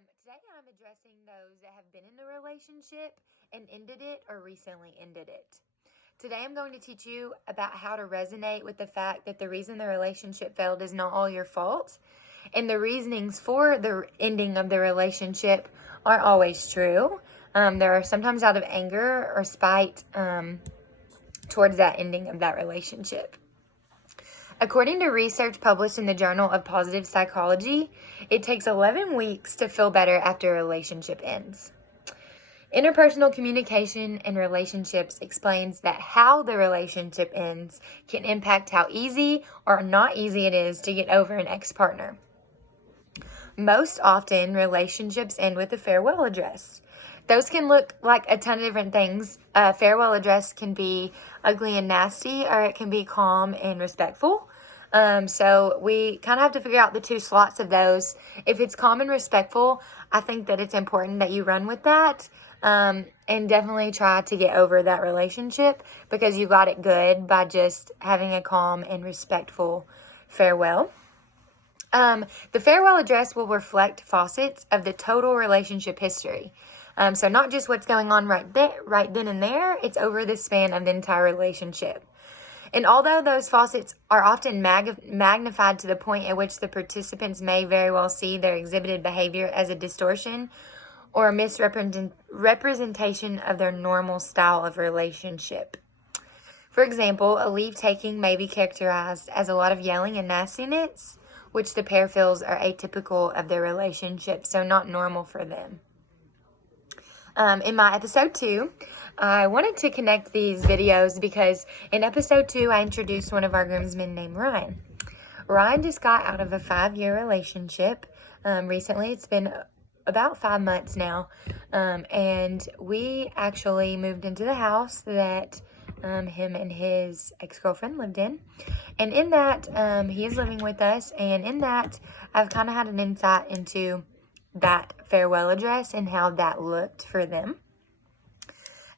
Today I'm addressing those that have been in a relationship and ended it or recently ended it. Today I'm going to teach you about how to resonate with the fact that the reason the relationship failed is not all your fault, and the reasonings for the ending of the relationship aren't always true. There are sometimes out of anger or spite towards that ending of that relationship. According to research published in the Journal of Positive Psychology, it takes 11 weeks to feel better after a relationship ends. Interpersonal communication in relationships explains that how the relationship ends can impact how easy or not easy it is to get over an ex-partner. Most often, relationships end with a farewell address. Those can look like a ton of different things. A farewell address can be ugly and nasty, or it can be calm and respectful. So we kind of have to figure out the two slots of those. If it's calm and respectful, I think that it's important that you run with that, and definitely try to get over that relationship because you got it good by just having a calm and respectful farewell. The farewell address will reflect facets of the total relationship history. So not just what's going on right then and there, it's over the span of the entire relationship. And although those facets are often magnified to the point at which the participants may very well see their exhibited behavior as a distortion or a misrepresentation of their normal style of relationship. For example, a leave-taking may be characterized as a lot of yelling and nastiness, which the pair feels are atypical of their relationship, so not normal for them. In my episode 2, I wanted to connect these videos because in episode 2, I introduced one of our groomsmen named Ryan. Ryan just got out of a 5-year relationship recently. It's been about 5 months now, and we actually moved into the house that him and his ex-girlfriend lived in. And in that, he is living with us, and in that, I've kind of had an insight into that farewell address and how that looked for them.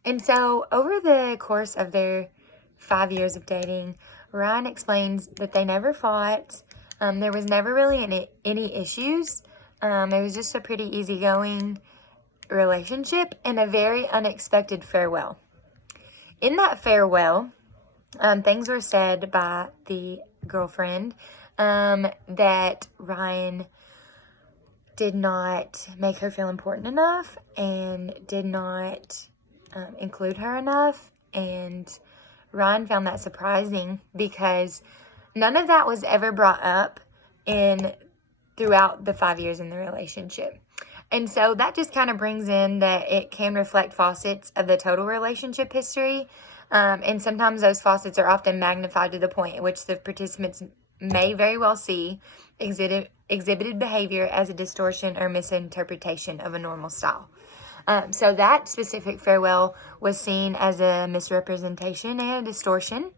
And so over the course of their 5 years of dating, Ryan explains that they never fought. There was never really any issues. It was just a pretty easygoing relationship and a very unexpected farewell. In that farewell, things were said by the girlfriend that Ryan did not make her feel important enough and did not include her enough. And Ryan found that surprising because none of that was ever brought up throughout the 5 years in the relationship. And so that just kind of brings in that it can reflect facets of the total relationship history. And sometimes those facets are often magnified to the point at which the participants may very well see exhibited behavior as a distortion or misinterpretation of a normal style. So that specific farewell was seen as a misrepresentation and a distortion.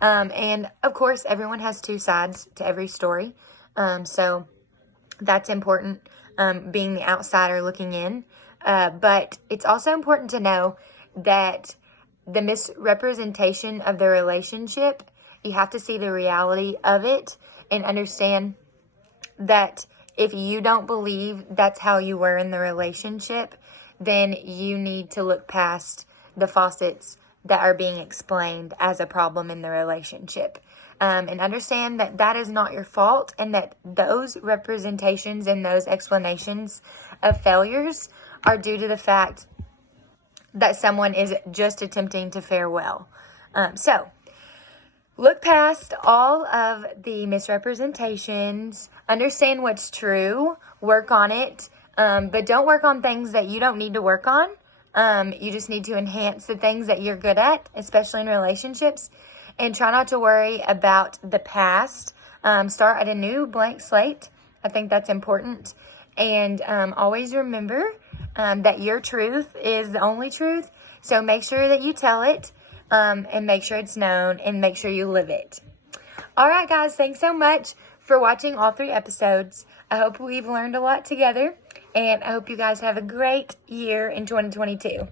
And of course, everyone has two sides to every story. So that's important, being the outsider looking in. But it's also important to know that the misrepresentation of the relationship, you have to see the reality of it and understand that if you don't believe that's how you were in the relationship, then you need to look past the facets that are being explained as a problem in the relationship. And understand that that is not your fault, and that those representations and those explanations of failures are due to the fact that someone is just attempting to fare well. So look past all of the misrepresentations, understand what's true, work on it, but don't work on things that you don't need to work on. You just need to enhance the things that you're good at, especially in relationships, and try not to worry about the past. Start at a new blank slate. I think that's important. And always remember that your truth is the only truth. So make sure that you tell it, and make sure it's known, and make sure you live it. All right, guys, thanks so much for watching all 3 episodes. I hope we've learned a lot together, and I hope you guys have a great year in 2022.